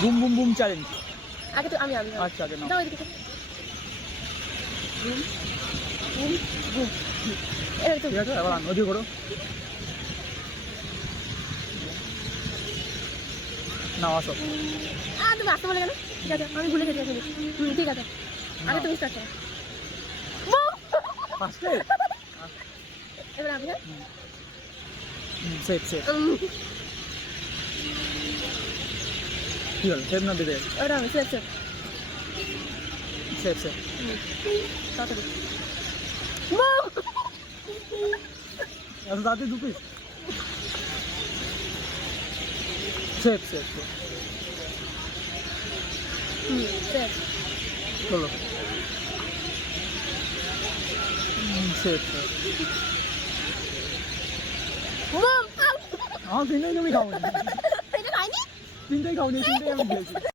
Boom boom boom challenge. আগে তো আমি আচ্ছা আগে নাও। দাও এদিকে বুম বুম বুম এটা তো ঠিক আছে এবার ওদিকে করো। নাও আসো। তুমি আসতে বলে কেন? ঠিক আছে আমি ভুলে গেছি আসলে। ঠিক আছে আগে তুমি স্টার্ট করো। ফার্স্টে এবার আমি হ্যাঁ সেট সেট কি হলো সেট না দিবে ওটা আমি সেট সেট সেট সেট তাড়াতাড়ি এত তাড়াতাড়ি দু পিস সেট সেট সেট চলো সেট সেট বুম আমার তিনটেই তুমি খাওনি এটা খাইনি তিনটেই খাওনি তিনটেই আমি খেয়েছি